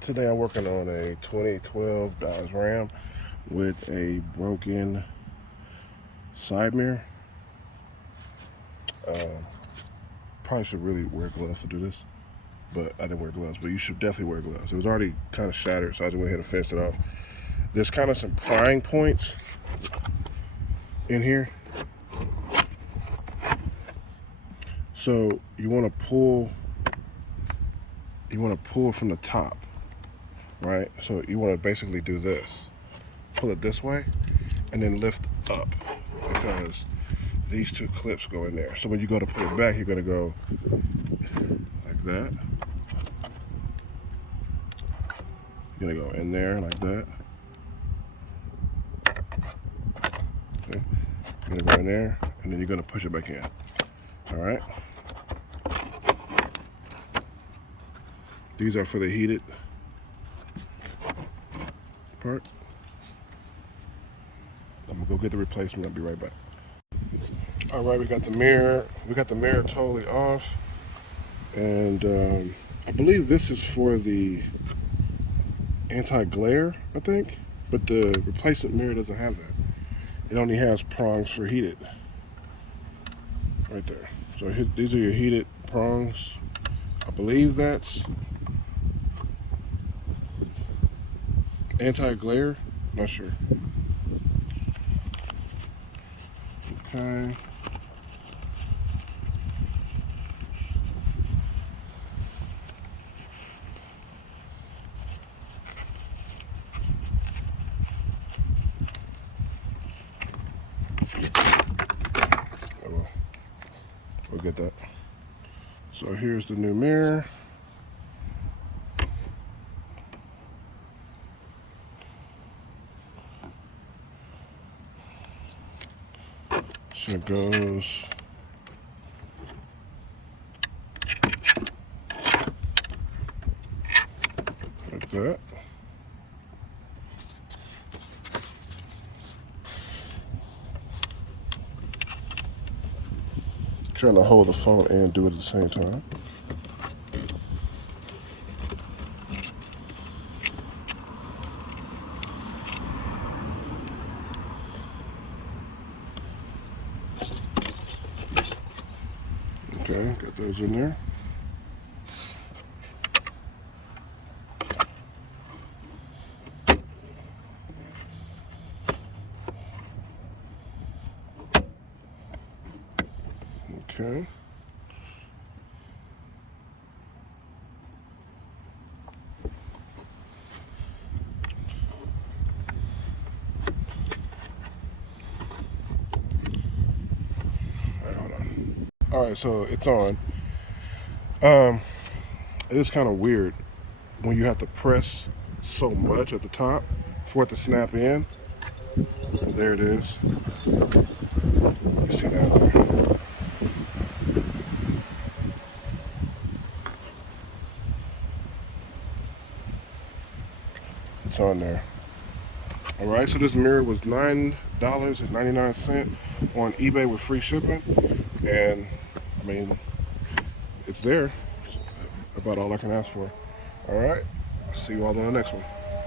Today I'm working on a 2012 Dodge Ram with a broken side mirror. Probably should really wear gloves to do this, but I didn't wear gloves. But you should definitely wear gloves. It was already kind of shattered, so I just went ahead and finished it off. There's kind of some prying points in here. So you want to pull from the top, right? So you want to basically do this. Pull it this way and then lift up, because these two clips go in there. So when you go to put it back, you're going to go like that. You're going to go in there like that. Okay. You're going to go in there and then you're going to push it back in. All right. These are for the heated part. I'm gonna go get the replacement. I'll be right back. All right, we got the mirror. We got the mirror totally off, and I believe this is for the anti-glare, I think, but the replacement mirror doesn't have that. It only has prongs for heated, right there. So these are your heated prongs. I believe that's anti-glare, not sure. Okay. We'll get that. So here's the new mirror. So it goes like that. Trying to hold the phone and do it at the same time. Okay, got those in there. Okay. All right, hold on. All right, so it's on. It is kind of weird when you have to press so much at the top for it to snap in. And there it is. You see that there? It's on there. All right, so this mirror was $9.99 on eBay with free shipping, and I mean, it's there. It's about all I can ask for. All right, I'll see you all on the next one.